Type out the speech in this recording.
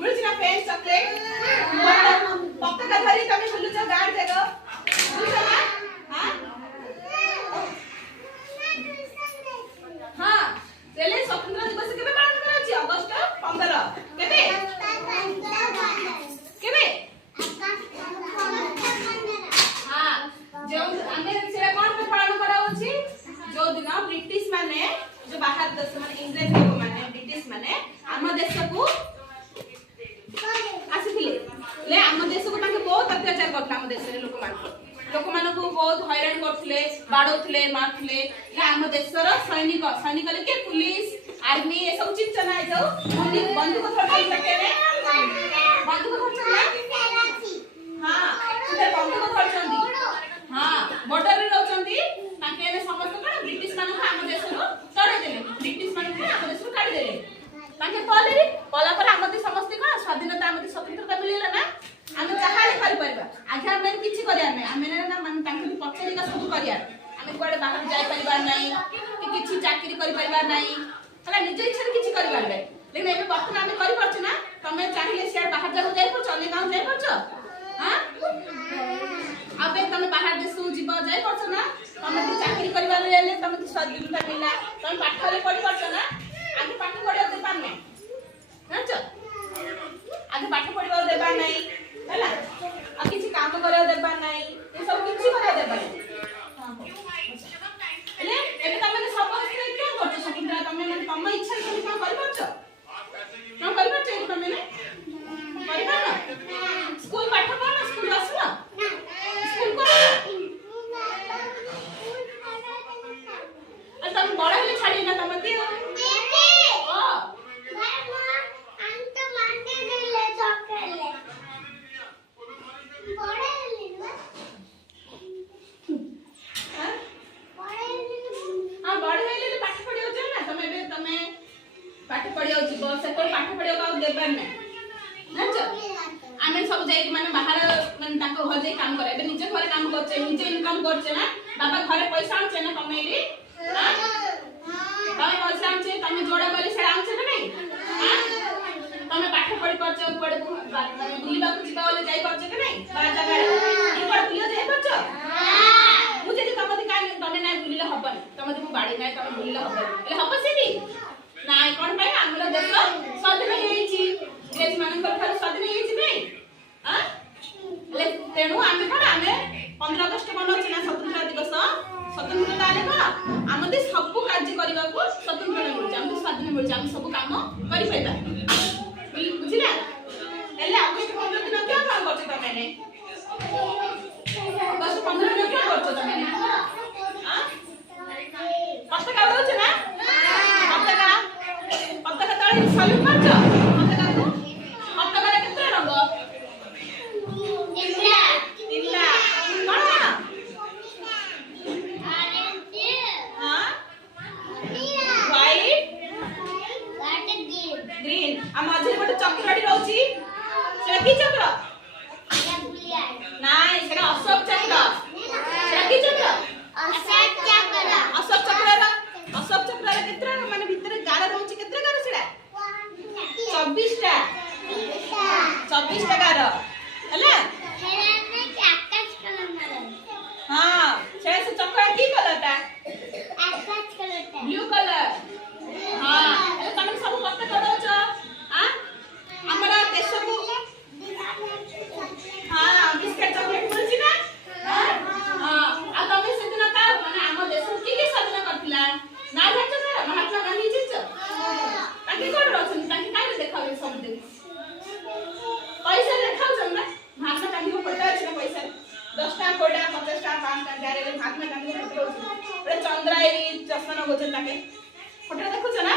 मिलुछि ना pen chocolate पताका धरी तमे बुलुछ गार्ड देखो बुलुछ ना हां हां चले स्वतंत्र दिवस केबे पालन कराछि अगस्त 15 केबे केबे हां जो आमे से कोन पे पालन कराउछि जो दिन ब्रिटिश माने जो बाहर देश माने इंग्लिश लोक माने ब्रिटिश माने हम देश को आसीथिले ले हम देश को ताके बहुत अत्याचार करथला हम देश रे लोक मान को बहुत हैरान करथले बाडोथले मारथले ले हम देश रो सैनिक ले के पुलिस आर्मी ए सब चीज चना जाऊ बंदूक थोड़ी सके रे बंदूक थोड़ी हां ते बंदूक थोड़ी हां बॉर्डर रे रहउचंदी ताके ने समस्त कोन ब्रिटिश मान को हम देश रो तड़े देले ब्रिटिश मान को हम देश रो काढी देले ताके पले पला पर हम देश समस्त कोन स्वाधीनता हम देश स्वतंत्रता मिलेला ना हम चाहाले करि परबा आगे हम किछि करिया नै हम ना मान ताके पछरी का सब करिया हम कोडे बाहर जाय परिबा नै कि किछि चाकरी करि परिबा नै हला निज इच्छा रे किछि करिबा नै लेकिन एबे वर्तमान हम करि परछ ना तमे चाहिले शेयर बाहर जाको जाय परछ अन्य गांव जाय परछ हां अबे तमे बाहर देश जीव जाय परछ ना तमे कि चाकरी करिबा ले तमे कि स्वाधीनता मिलला तमे पाठ रे पढि परछ ना आगे पाठ पढियो दे पार नै जानछ आगे पाठ पढियो दे पार नै हला आ किछि काम करियो दे पार नै ए सब किछि करियो दे पार हां ले एबे तमे सब के क्या करछ स्वतंत्रता तमे मन तम इच्छा तमे का करि परछ न करि परछ तमे ने करि पार ना स्कूल पाठ पढ ना स्कूल आसला स्कूल को आ तम बड़ा हेले छाडी ना तम के ओ अंत मांडे ले चॉकलेट बड़ा हेले ना हां बड़ा हेले पाठ पढियो छ ना तमे पाठ पढियो छी बस से पाठ पढियो का देबार ना जानछ आमे सब जाई माने बाहर माने ताको घर जाई काम करे एबे निजे घरे काम करछे निजे इनकम करछे ना बाबा घरे पैसा आनछे ना कमे रे हां तमे पैसा आनछे तमे जोड़ा गले से आनछे ना नहीं हां तमे पाठ पढि परछे पढे माने बुलिबा को जिबा वाले जाई परछे कि नहीं बड़ा जगह रे ई पढ बुलियो जाई परछ हां मु जदी तमे काई तमे नाही बुलिले हबन तमे मु बाडी नाही तमे बुलिले हबन एले हब सेनी नाही कोन पाई हमर देश स्वाधीन हेइची देश मानकर खाली स्वाधीन हेइची नहीं हां ले तेनु आमे कोन आमे 15 अगस्त मनोछ ना स्वतंत्रता दिवस स्वतंत्रता आले कोन हम दे सब कार्य करबा को स्वतंत्रता मिल हम स्वाधीन मिल हम सब काम करि पैबा बुझिला एले अगस्त 15 दिन क्या काम करछ तमे ने अगस्त 15 दिन क्या करछ तमे ने हां पत्ता काढो छ ना पत्ता तळे सलूट करछ पत्ता रे केते रंग तिल्ला कोन ऑरेंज हां व्हाइट ग्रीन आ माझे गोटे चक्रडी रहउची सेटा की चक्र नाइ सेटा अशोक चक्र सेटा की चक्र अशोक चक्र रे केत्रा माने भितरे गार रहउची केत्रा गार सेटा 24 टा गार हला आकाश कलर मारे हां से चक्र की कलर ता आकाश कलर ता ब्लू कलर हां ए तमे सब पत्ता करो छ हां हमरा देश को हां बिस्किट चॉकलेट मिलछि ना हां आ तमे से दिन का माने हम देश की स्वाधीन करथिला ना जाच ना महात्मा गांधी जी छ ताकि कोन रहछन ताकि काई देखावे सब दिन पैसा देखाउ छन ना महात्मा गांधी को पता छै ना पैसा 10 टा कोडा 50 टा 5 टा डायरेक्ट महात्मा गांधी को पता छै रे चंद्रायरी चश्मा न गोचन ताके फोटो देखु छ ना